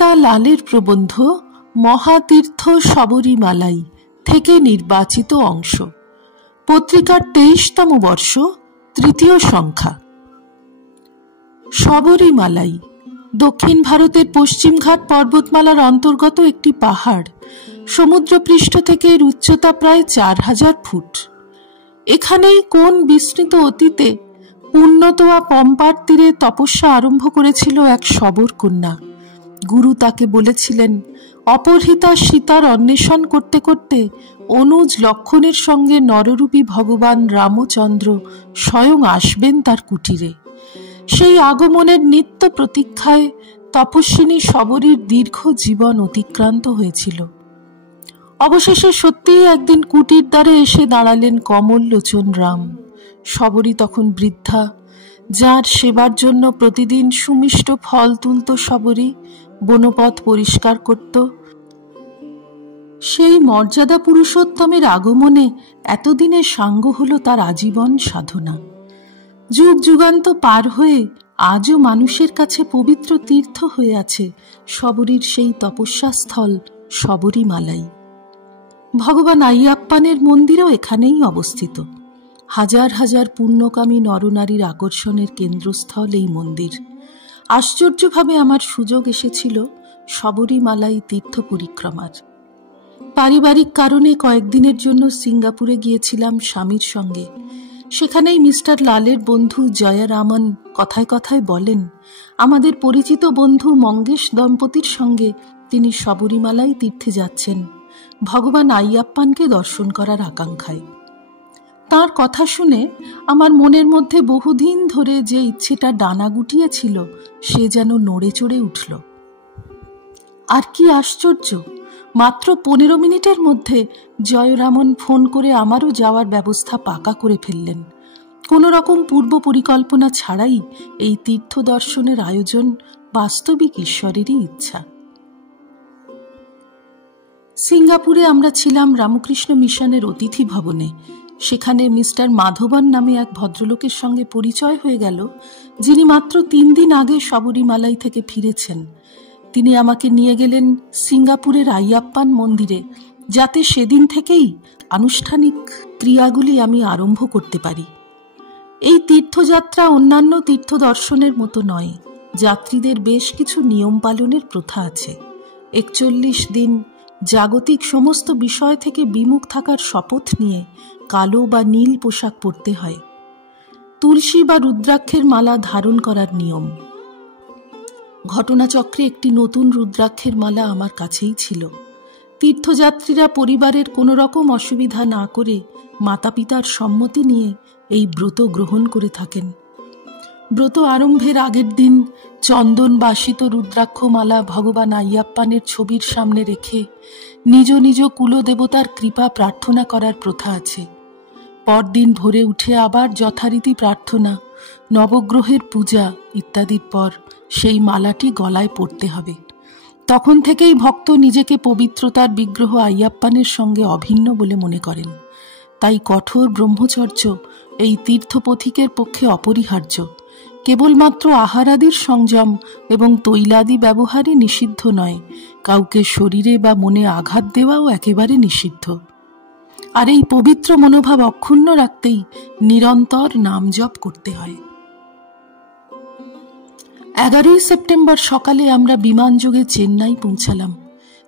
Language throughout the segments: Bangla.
কবিতা লালের প্রবন্ধ মহাতীর্থ শবরীমালাই থেকে নির্বাচিত অংশ, পত্রিকার 23তম বর্ষ, তৃতীয় সংখ্যা। শবরীমালাই দক্ষিণ ভারতের পশ্চিমঘাট পর্বতমালার অন্তর্গত একটি পাহাড়। সমুদ্রপৃষ্ঠ থেকে এর উচ্চতা প্রায় 4000 ফুট। এখানেই কোন বিস্মৃত অতীতে পুণ্যতোয়া পম্পার তীরে তপস্যা আরম্ভ করেছিল এক শবর কন্যা। গুরু তাকে বলেছিলেন, অপহৃতা সীতার অন্বেষণ করতে করতে অনুজ লক্ষণের সঙ্গে নররূপী ভগবান রামচন্দ্র স্বয়ং আসবেন তার কুটিরে। সেই আগমনের নিত্য প্রতীক্ষায় তপস্বিনী শবরীর দীর্ঘ জীবন অতিক্রান্ত হয়েছিল। অবশেষে সত্যিই একদিন কুটির দ্বারে এসে দাঁড়ালেন কমল লোচন রাম। শবরী তখন বৃদ্ধা, যার সেবার জন্য প্রতিদিন সুমিষ্ট ফল তুলত শবরী, বনপথ পরিষ্কার করত। সেই মর্যাদা পুরুষোত্তমের আগমনে এতদিনে সাঙ্গ হল তার আজীবন সাধনা। যুগ যুগান্ত পার হয়ে আজও মানুষের কাছে পবিত্র তীর্থ হয়ে আছে শবরীর সেই তপস্যাস্থল শবরীমালাই। ভগবান আইয়াপ্পানের মন্দিরও এখানেই অবস্থিত। হাজার হাজার পুণ্যকামী নরনারীর আকর্ষণের কেন্দ্রস্থল এই মন্দির। আশ্চর্যভাবে আমার সুযোগ এসেছিল শবরীমালাই তীর্থ পরিক্রমার। পারিবারিক কারণে কয়েকদিনের জন্য সিঙ্গাপুরে গিয়েছিলাম স্বামীর সঙ্গে। সেখানেই মিস্টার লালের বন্ধু জয়ারামন কথায় কথায় বলেন, আমাদের পরিচিত বন্ধু মঙ্গেশ দম্পতির সঙ্গে তিনি শবরীমালাই তীর্থে যাচ্ছেন ভগবান আইয়াপ্পানকে দর্শন করার আকাঙ্ক্ষায়। তাঁর কথা শুনে আমার মনের মধ্যে বহুদিন ধরে যে ইচ্ছেটা ডানা গুটিয়েছিল সে যেন নড়ে চড়ে উঠল। আর কি আশ্চর্য, মাত্র 15 মিনিটের মধ্যে জয়রামন ফোন করে আমারও যাওয়ার ব্যবস্থা পাকা করে ফেললেন। কোনো রকম পূর্ব পরিকল্পনা ছাড়াই এই তীর্থ দর্শনের আয়োজন বাস্তবিক ঈশ্বরেরই ইচ্ছা। সিঙ্গাপুরে আমরা ছিলাম রামকৃষ্ণ মিশনের অতিথি ভবনে। সেখানে মিস্টার মাধবন নামে এক ভদ্রলোকের সঙ্গে পরিচয় হয়ে গেল, যিনি মাত্র 3 দিন আগে শবরীমালাই থেকে ফিরেছেন। তিনি আমাকে নিয়ে গেলেন সিঙ্গাপুরের আইয়াপ্পান মন্দিরে, যাতে সেদিন থেকেই আনুষ্ঠানিক ক্রিয়াগুলি আমি আরম্ভ করতে পারি। এই তীর্থযাত্রা অন্যান্য তীর্থ দর্শনের মতো নয়। যাত্রীদের বেশ কিছু নিয়ম পালনের প্রথা আছে। 41 দিন জাগতিক সমস্ত বিষয় থেকে বিমুখ থাকার শপথ নিয়ে কালো বা নীল পোশাক পরতে হয়। তুলসী বা রুদ্রাক্ষের মালা ধারণ করার নিয়ম। ঘটনাচক্রে একটি নতুন রুদ্রাক্ষের মালা আমার কাছেই ছিল। তীর্থযাত্রীরা পরিবারের কোনো রকম অসুবিধা না করে মাতা পিতার সম্মতি নিয়ে এই ব্রত গ্রহণ করে থাকেন। ব্রত আরম্ভের আগের দিন চন্দন বাসিত রুদ্রাক্ষ মালা ভগবান আইয়াপ্পানের ছবির সামনে রেখে নিজ নিজ কুলদেবতার কৃপা প্রার্থনা করার প্রথা আছে। পরদিন ভোরে উঠে আবার যথারীতি প্রার্থনা, নবগ্রহের পূজা ইত্যাদির পর সেই মালাটি গলায় পরতে হবে। তখন থেকেই ভক্ত নিজেকে পবিত্রতার বিগ্রহ আইয়াপ্পানের সঙ্গে অভিন্ন বলে মনে করেন। তাই কঠোর ব্রহ্মচর্য এই তীর্থপথিকের পক্ষে অপরিহার্য। কেবলমাত্র আহারাদির সংযম এবং তৈলাদি ব্যবহারই নিষিদ্ধ নয়, কাউকে শরীরে বা মনে আঘাত দেওয়াও একেবারে নিষিদ্ধ। আর এই পবিত্র মনোভাব অক্ষুণ্ণ রাখতেই নিরন্তর নাম জপ করতে হয়। 11 সেপ্টেম্বর সকালে আমরা বিমানযোগে চেন্নাই পৌঁছালাম।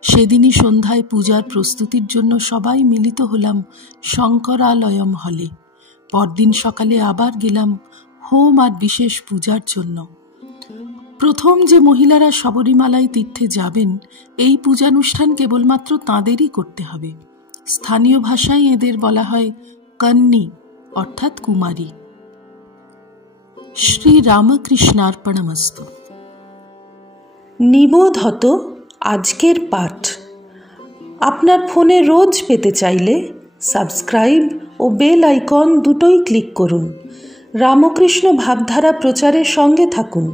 সেদিনই সন্ধ্যায় পূজার প্রস্তুতির জন্য সবাই মিলিত হলাম শঙ্করালয়ম হলে। পরদিন সকালে আবার গেলাম হোম আর বিশেষ পূজার জন্য। প্রথম যে মহিলারা শবরীমালাই তীর্থে যাবেন, এই পূজানুষ্ঠান কেবলমাত্র তাঁদেরই করতে হবে। স্থানীয় ভাষায় এদের বলা হয় কন্নি, অর্থাৎ কুমারী। শ্রী রামকৃষ্ণার্পণমস্তু। নিবোধত আজকের পাঠ আপনার ফোনে রোজ পেতে চাইলে সাবস্ক্রাইব ও বেল আইকন দুটোই ক্লিক করুন। রামকৃষ্ণ ভাবধারা প্রচারের সঙ্গে থাকুন।